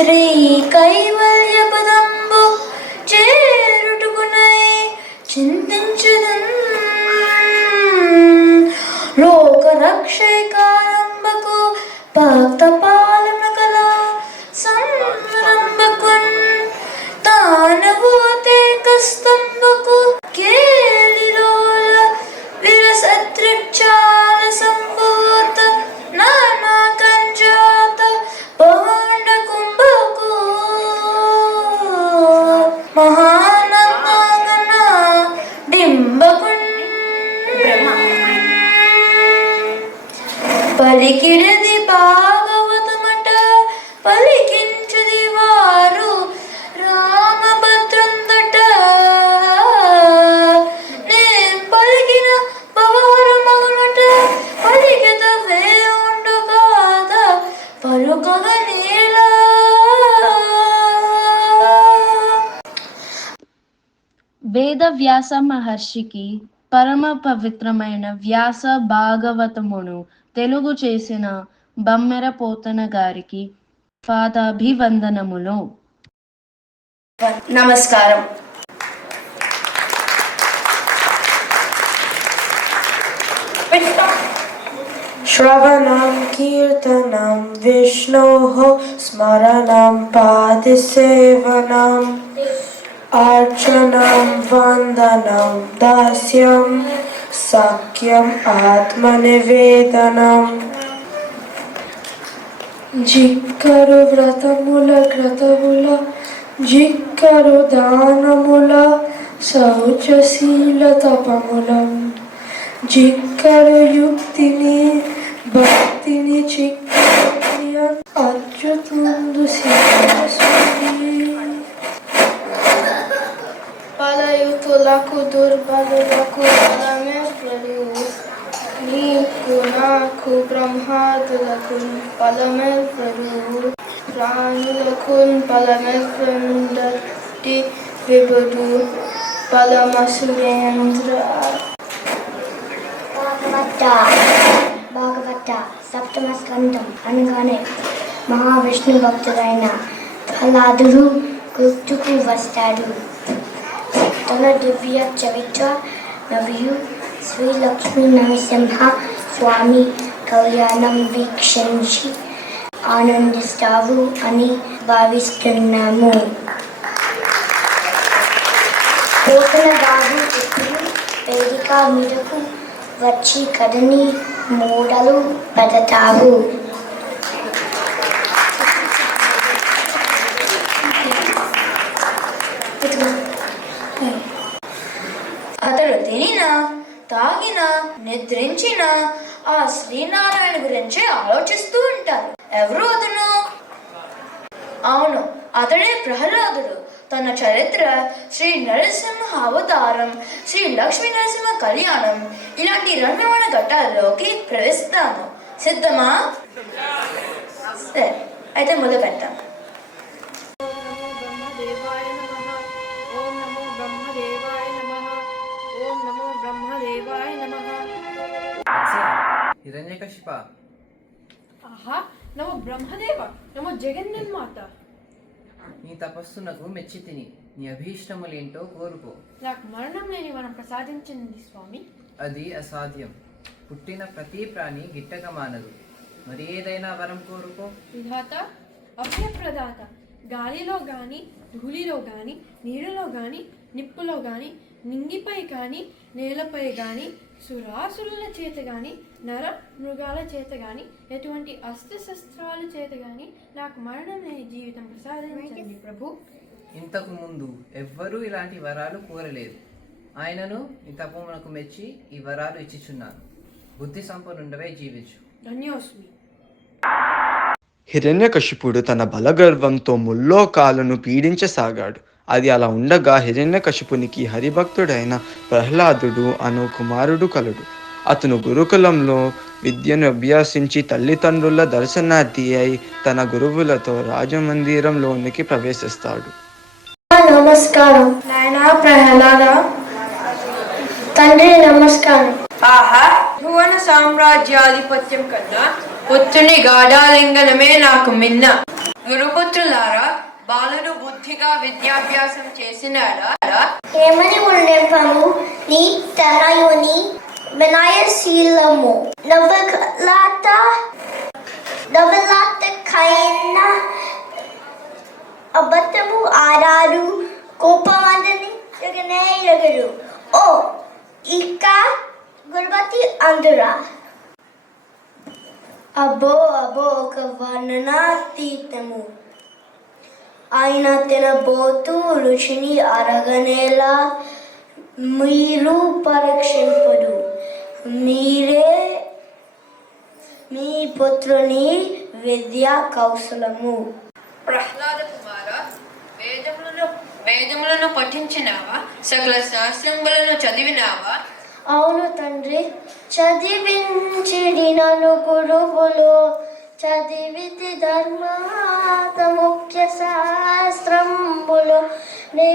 శ్రీ కైవల్య పదంబు చేరుటకునై చింతించదన్ లోక రక్షైకారంభకు భక్త పాలన కల సంరంభకున్ తానవోతే కస్తంభకు కేలిలోల విరసత్రిక్షాల సంభూత నానా కంజాత పౌండ కుంభకు మహానందన డింబకున్ పలికినది భాగవతమట పలికించది వారు రామభద్రందట నేను పలికిన పవారమగనట పలికిత వేయుండు కాద పలుకగ నేలా. వేదవ్యాస మహర్షికి పరమ పవిత్రమైన వ్యాస భాగవతమును తెలుగు చేసిన బమ్మెర పోతన గారికి పాదాభివందనములు. నమస్కారం. శ్రవణం కీర్తనం విష్ణోః స్మరణం పాదసేవనం అర్చనం వందనం దాస్యం సఖ్యం ఆత్మనివేదనం. జిక్కరు వ్రతముల క్రతముల జిక్కరు దానముల శౌచశీల తపములం జిక్కరు యుక్తిని భక్తిని చిక్కరు అచ్యుతుందు శివస్వామి. బలయుతులకు దుర్బలులకు బలమెవ్వరు నీకు నాకు బ్రహ్మాదులకు బలమెవ్వరు ప్రాణులకు బలమెవ్వరుండటి విభుడు బలమసురేంద్ర. భాగవత సప్తమ స్కంధం అనగానే మహావిష్ణు భక్తుడైన ప్రహ్లాదుడు గుర్తుకు వస్తాడు. తన దివ్య చరిత్ర మరియు శ్రీ లక్ష్మీ నరసింహ స్వామి కళ్యాణం వీక్షించి ఆనందిస్తావు అని భావిస్తున్నాము. పోతన గారు ఇప్పుడు వేదిక మీదకు వచ్చి కథని మూడలు పెడతారు. అతడు తినినా తాగినా నిద్రించిన ఆ శ్రీనారాయణ గురించి ఆలోచిస్తూ ఉంటారు. ఎవరు అతను? అవును, అతడే ప్రహ్లాదుడు. తన చరిత్ర, శ్రీ నరసింహ అవతారం, శ్రీ లక్ష్మీ నరసింహ కళ్యాణం ఇలాంటి రమ్యమైన ఘట్టాల్లోకి ప్రవేశిస్తాము. సిద్ధమా? సరే, అయితే మొదలు పెడతాం. హిరణ్యకశిప. ఆహా, నమో బ్రహ్మదేవ, నమో జగన్మాత. నీ తపస్సునకు మెచ్చి తిని నీ అభీష్టములేంటో కోరుకో. నాకు మరణం లేని వరం ప్రసాదించింది స్వామి. అది అసాధ్యం. పుట్టిన ప్రతి ప్రాణి గిట్టక మానదు. మరి ఏదైనా వరం కోరుకో. విధాత, అభయప్రదాత, గాలిలో గాని ధూళిలో గాని నీరులో గాని నిప్పులో గాని నింగిపై కానీ నేలపై కానీ సురాసురుల చేత కానీ నర మృగాల చేత కానీ ఎటువంటి అస్త్రశస్త్రాల చేత కానీ నాకు మరణం లేని జీవితం ప్రసాదించండి ప్రభు. ఇంతకు ముందు ఎవ్వరూ ఇలాంటి వరాలు కోరలేదు. ఆయనను ఈ తపమునకు మెచ్చి ఈ వరాలు ఇచ్చిచున్నాను. బుద్ధి సంపన్నుండవై జీవించు. ధన్యోస్మి. హిరణ్యకశిపుడు తన బలగర్వంతో ముల్లోకాలను పీడించసాగాడు. అది అలా ఉండగా హిరణ్యకశిపునికి హరిభక్తుడైన ప్రహ్లాదుడు అను కుమారుడు కలడు. అతను గురుకులంలో విద్యను అభ్యసించి తల్లిదండ్రుల దర్శనార్థి అయి తన గురువులతో రాజమందిరంలోనికి ప్రవేశిస్తాడు. నమస్కారం నాయనా ప్రహ్లాద. తండ్రి నమస్కారం. ఆహా, భువన సామ్రాజ్యాధిపత్యం కన్నా పుత్రుని గాఢాలింగనమే నాకు మిన్న. గురుపుత్రులారా, బాలుడు బుద్ధిగా విద్యాభ్యాసం చేసినాడా? ఏమని ఉండెంపము నీ తనయుని వినయశీలము నవలాత కైన అబద్ధము ఆడాడు కోపమని ఎగరు ఓ ఇక గురుపతి అందురా. అబ్బో ఒక వర్ణనాతీతము. ఆయన తినబోతూ రుచిని అరగనేలా మీరు పరీక్షింపడు. మీరే మీ పుత్రుని విద్యా కౌశలము. ప్రహ్లాద కుమార, వేదములను పఠించినావా? సకల శాస్త్రములను చదివినావా? అవును తండ్రి, చదివించిడి నన్ను గురువులు. చదివితి ధర్మాత ముఖ్య శాస్త్రంబులు. నే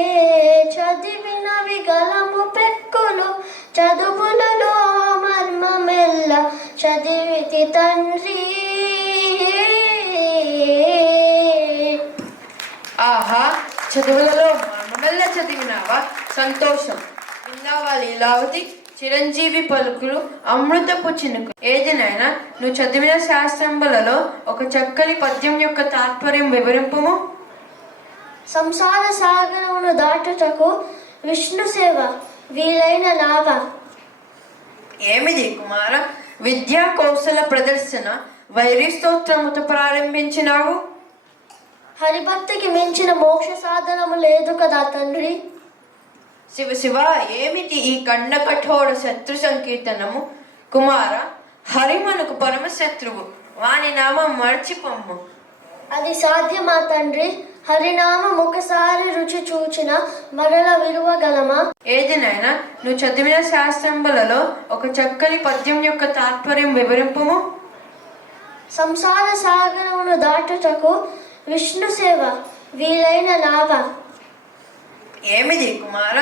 చదివినవి గలము పెక్కులు. చదువులలో మర్మమెల్ల చదివితి తండ్రి. ఆహా, చదువులలో మర్మమెల్ల చదివినావా? సంతోషం. విన్నావా లీలావతి? చిరంజీవి పలుకులు అమృతపు చినుకు. ఏది నాయనా, నువ్వు చదివిన శాస్త్రములలో ఒక చక్కని పద్యం యొక్క తాత్పర్యం వివరింపుము. సంసార సాగరమును దాటుటకు విష్ణు సేవ వీలైన నావ. ఏమిది కుమార? విద్యా కౌశల ప్రదర్శన వైరి స్తోత్రముతో ప్రారంభించినావు. హరిభక్తికి మించిన మోక్ష సాధనము లేదు కదా తండ్రి. శివ శివ, ఏమిటి ఈ కండ కఠోర శత్రు సంకీర్తనము? కుమార, హరి మనకు పరమ శత్రువు, వాని నామం మర్చిపోమ్ము. అది సాధ్యమా తండ్రి? హరినామం ఒకసారి రుచి చూచిన మరల విలువగలమా? ఏది నాయనా, నువ్వు చదివిన శాస్త్రములలో ఒక చక్కని పద్యం యొక్క తాత్పర్యం వివరింపుము. సంసార సాగరమును దాటుటకు విష్ణు సేవ వీలైన నావ. ఏమిది కుమార?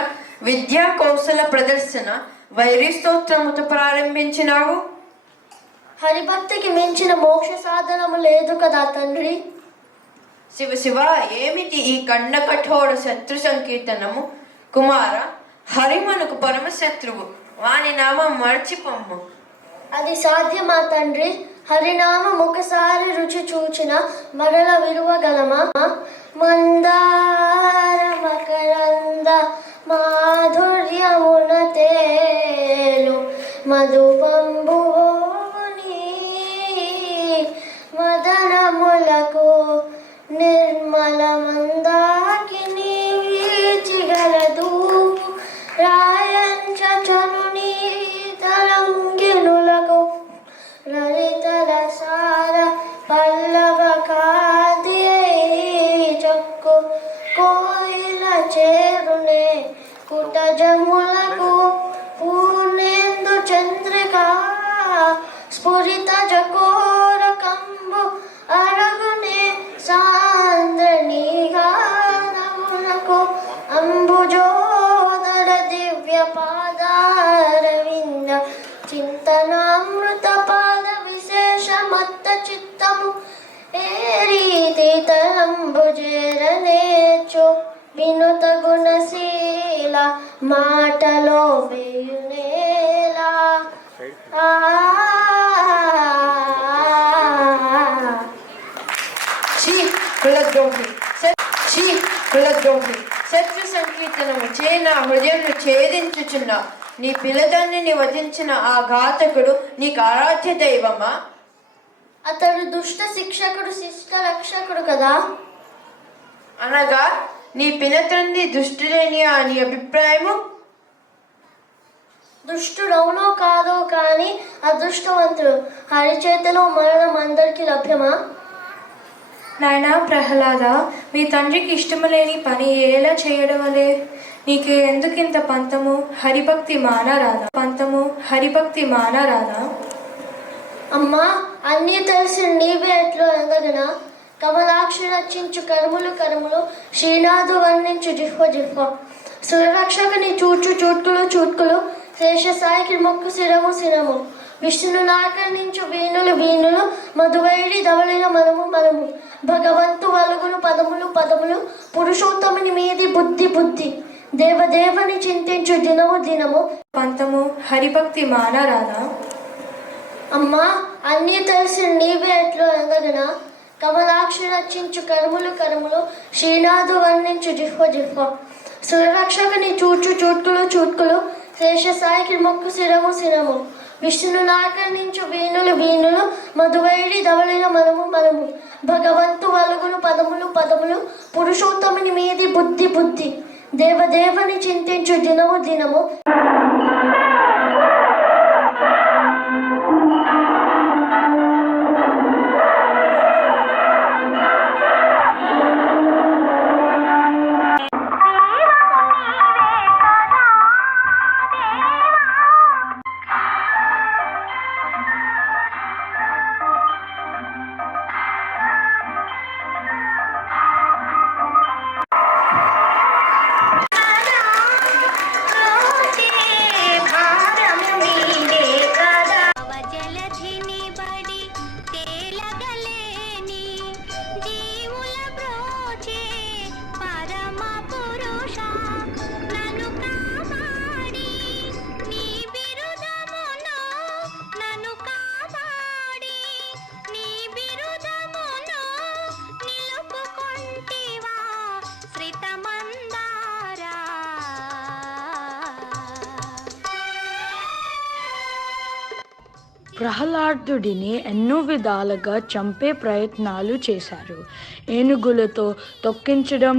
విద్యా కౌశల ప్రదర్శన వైరి స్తోత్రముతో ప్రారంభించినావు. హరిభక్తికి మించిన మోక్ష సాధనము లేదు కదా తండ్రి. శివ శివ, ఏమిటి ఈ కండ కఠోర శత్రు సంకీర్తనము? కుమార, హరి మనకు పరమ శత్రువు, వాని నామం మర్చిపోమ్ము. అది సాధ్యమా తండ్రి? హరినామం ఒకసారి రుచి చూచిన మరల విలువగలమా? మందార మకరంద మాధుర్యమున తేలు మధుపంబుని మదనములకు నిర్మల మందాకిని వీచిగలదు. రాయంచ చనుని తరంగిణులకు లలిత రసాల పల్లవ కాది చక్కు కోయిల చేరునే కుటజములకు పూర్ణేందు చంద్రిక స్ఫురిత జకోర కంబు అరగునే సాంద్రనిగానములకు అంబుజోదర దివ్య పాదారవింద చింతనామృత పాద విశేషమత్త చిత్తము ఏ రీతి తలంబుజేరనేచో వినుత గుణశీల మాటలో వేయునేలా. కులద్రోహి, శత్రు సంకీర్తనము చే నా హృదయంను ఛేదించుచున్నా. నీ పిల్లదాన్ని వధించిన ఆ ఘాతకుడు నీకు ఆరాధ్య దైవమా? అతడు దుష్ట శిక్షకుడు, శిష్ట రక్షకుడు కదా. అనగా నీ పినతండ్రి దుష్టుడని అని అభిప్రాయము? దుష్టుడవునో కాదో కానీ అదృష్టవంతుడు. హరిచేతిలో మరణం అందరికీ లభ్యమా? నాయనా ప్రహ్లాద, మీ తండ్రికి ఇష్టము లేని పని ఎలా చేయడం వలే? నీకు ఎందుకింత పంతము? హరిభక్తి మానరాదా? అమ్మా, అన్నీ తెలిసి నీవే ఎట్లో ఎదగనా? కమలాక్షి రచించు కర్ములు శ్రీనాథు వర్ణించు జిహ్వ సురరక్షకుని చూడ్కులు శేషసాయికి మొక్కు శిరము విష్ణుని ఆకర్ణించు వీణులు వీణులు మధువైడి ధవళిన మనము మనము భగవంతు వలుగులు పదములు పదములు పురుషోత్తముని మీది బుద్ధి బుద్ధి దేవదేవుని చింతించు దినము దినము పంతము హరిభక్తి మానరాదా? అమ్మా అన్నీ తెలిసి నీవే ఎట్లో ఎదగనా కమలాక్షి రచించు కరుములు కరుములు శ్రీనాథు వర్ణించు జిహ్వ జిహ్వ సురరక్షకుని చూచు చూట్కులు చూట్కులు శేషసాయికి మొక్కు శిరము శిరము విష్ణుని ఆకర్ణించు వీణులు వీణులు మధువైడి ధవళిన మనము మనము భగవంతు వలుగులు పదములు పదములు పురుషోత్తముని మీది బుద్ధి బుద్ధి దేవదేవుని చింతించు దినము దినము ప్రహ్లాదుడిని ఎన్నో విధాలుగా చంపే ప్రయత్నాలు చేశారు. ఏనుగులతో తొక్కించడం,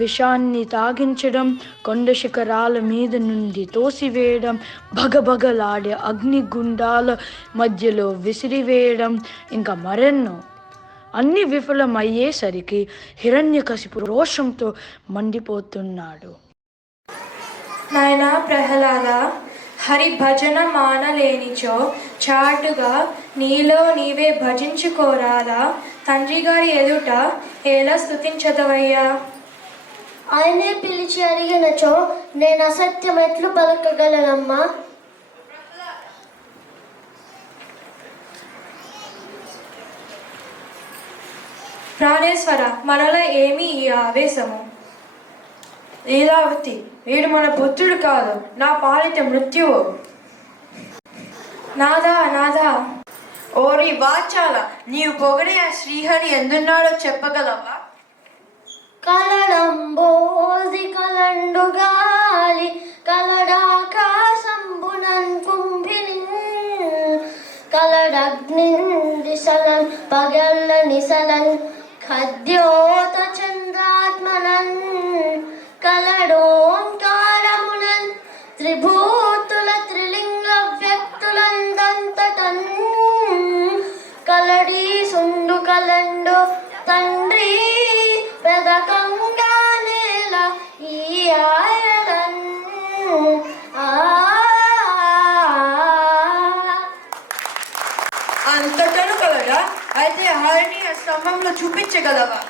విషాన్ని తాగించడం, కొండ శిఖరాల మీద నుండి తోసివేయడం, భగభగలాడే అగ్నిగుండాల మధ్యలో విసిరివేయడం, ఇంకా మరెన్నో. అన్ని విఫలమయ్యేసరికి హిరణ్యకశిపు రోషంతో మండిపోతున్నాడు. నాయనా ప్రహ్లాద, హరి భజన మానలేనిచో చాటుగా నీలో నీవే భజించుకోరాదా? తండ్రి గారి ఎదుట ఎలా స్తుతించదవయ్యా? ఆయనే పిలిచి అడిగినచో నేను అసత్యం ఎట్లు పలకగలనమ్మా? ప్రాణేశ్వర, మనలో ఏమి ఈ ఆవేశము? లీలావతి, వీడు మన పుత్రుడు కాదు, నా పాలిత మృత్యువు. నాదా నాదా. ఓరి వాచాల, నీవు పొగడే ఆ శ్రీహరి ఎందున్నాడో చెప్పగలవా? కలడంబోది కలండు గాలి కలడాకాశంబునన్ కుంభిని కలడగ్నిందిసలన్ పగల్ల నిసలన్ ఖద్యోత చంద్రాత్మనన్ కలడోంకారమునన్ త్రిభూతుల త్రిలింగ వ్యక్తులందంతటన్ కలడీ సుండు కలండు తండ్రి పెదకంగా నేల ఈ ఆయడన్ అంతటను కలడా? అయితే హరిని ఆ స్తంభంలో చూపించగలవా?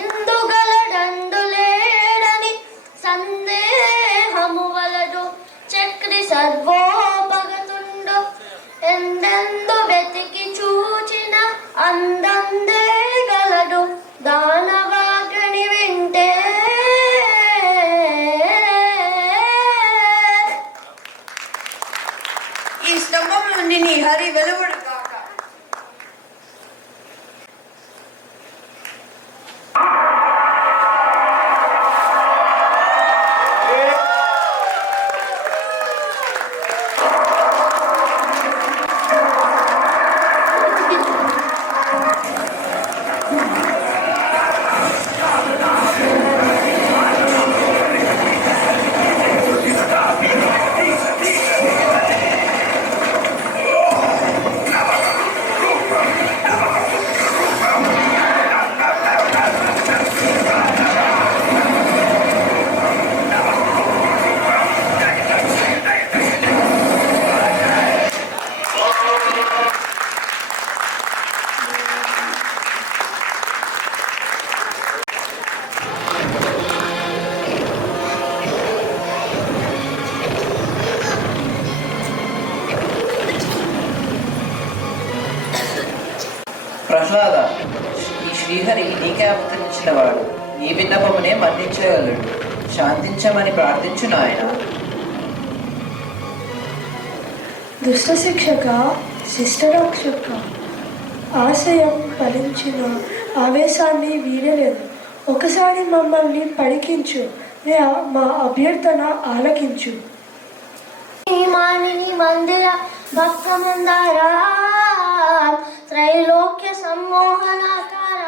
ఇందుగలడందు లేడని సందేహము వలదు చక్రి సర్వోపగతుండు ఎందెందు వెతికి చూచిన అందందే గలడు దానవాగని వింటే ఈ స్తంభం నుండి నీ హరి వెలువడు కాక. ప్రహ్లాద, ఈ శ్రీహరి నీకే అవతరించిన వాడు, నీ విన్నపమునే మన్నించగలడు. శాంతించమని ప్రార్థించు నాయన. దుష్ట శిక్షక, శిష్టరక్షక, ఆశయం ఫలించిన ఆవేశాన్ని వీడలేదు. ఒకసారి మమ్మల్ని పలికించు, మా అభ్యర్థన ఆలకించు. మానిని మందిర భక్తమందారా, త్రైలోక్య సమ్మోహనకార,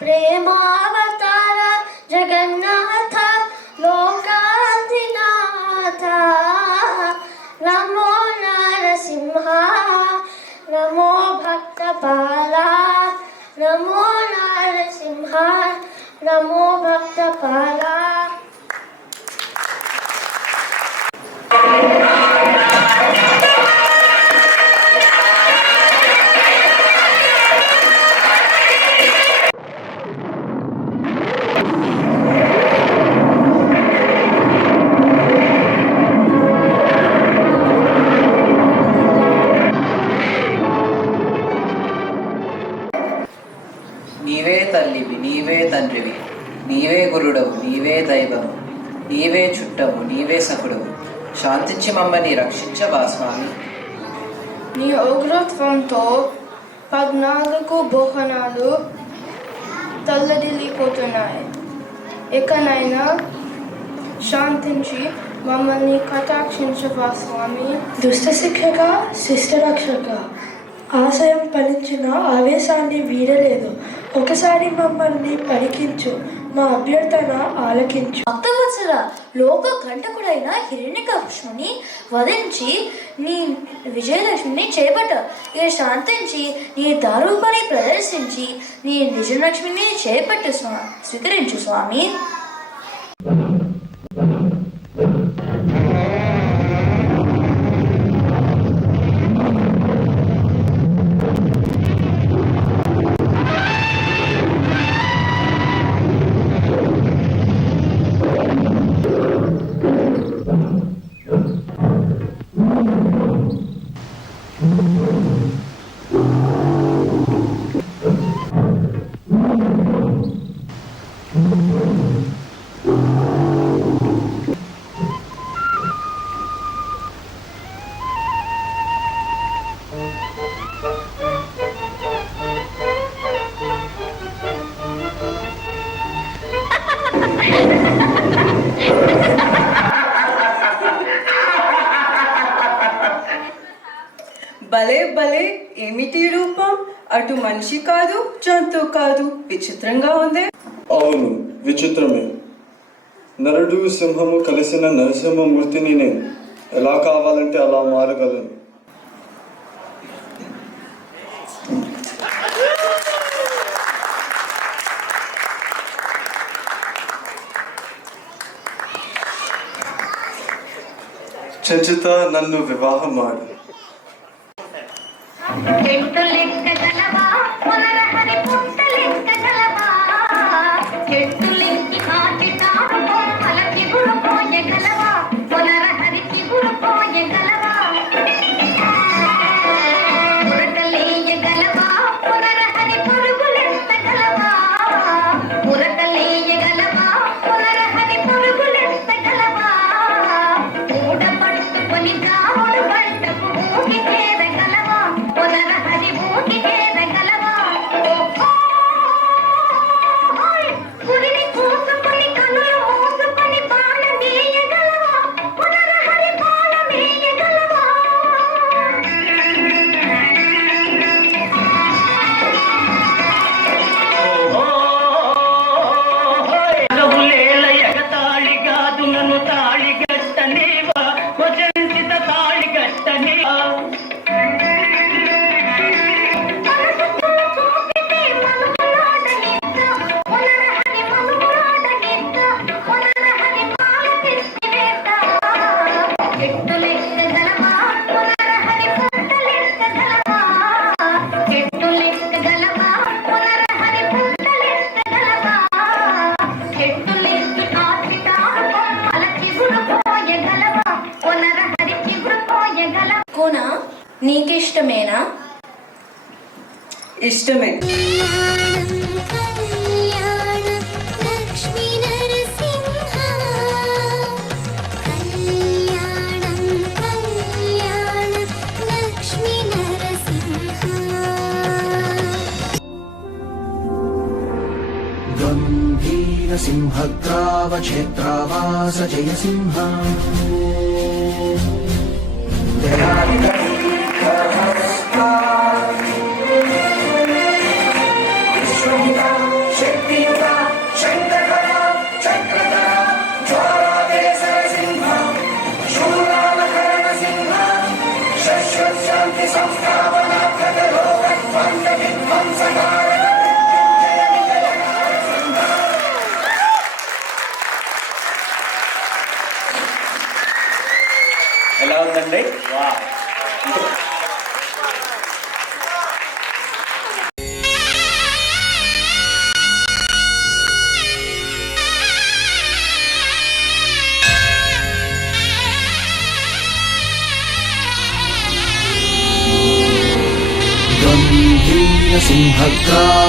ప్రేమావతార జగన్నాథ లోకాధినాథ, నమో నరసింహ, నమో భక్తపాల, నమో నరసింహ, నమో భక్తపాల. నీవే తల్లివి, నీవే తండ్రివి, నీవే గురుడవు, నీవే దైవము, నీవే చుట్టము, నీవే సకుడవు. శాంతించి మమ్మల్ని రక్షించవా స్వామి. నీ ఉగ్రత్వంతో 14 బోహనాలు తల్లడిల్లిపోతున్నాయి. ఇకనైనా శాంతించి మమ్మల్ని కటాక్షించవా స్వామి. దుష్ట శిక్షక, శిష్టరక్షక, ఆశయం ఫలించిన ఆవేశాన్ని వీడలేదు. ఒకసారి మమ్మల్ని పలికించు, మా అభ్యర్థన ఆలకించు. భక్తవత్సల, లోక కంటకుడైన హిరణ్యకశిపుని వధించి నీ విజయలక్ష్మిని చేపట్ట. ఇక శాంతించి నీ దారూపాన్ని ప్రదర్శించి నీ విజయలక్ష్మిని చేపట్టు స్వీకరించు స్వామి. భలే భలే, ఏమిటి రూపం? అటు మనిషి కాదు, జంతువు కాదు, విచిత్రంగా ఉంది. అవును, విచిత్రమే. నరుడు సింహము కలిసిన నరసింహమూర్తిని నేను ఎలా కావాలంటే అలా మారగలను. చెంచుత, నన్ను వివాహం ఆడు. నీకిష్టమేనా? ఇష్టమే. సింహగ్రావక్షేత్రావాస జయ సింహ ఎలా ఉందండి?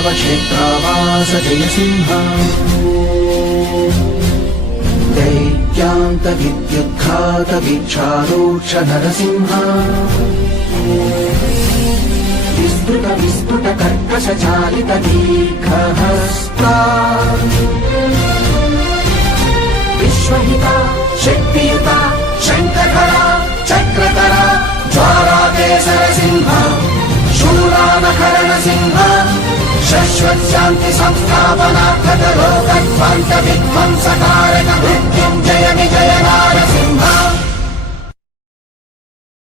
సింహగ్రావక్షేత్రావాస జయ సింహ दैत्यान्त विद्युद्घात विच्छारोक्ष नरसिंह विस्तृत विस्तृत कर्कश चालित दीर्घहस्ता विश्वहिता शक्तियुता शङ्खकरा चक्रकरा ज्वालाकेसर सिंह शूलानकरण सिंह शाश्वत शांति संस्थापनार्थक लोकध्वंस विध्वंसकारक मृत्युंजय विजय नारसिंह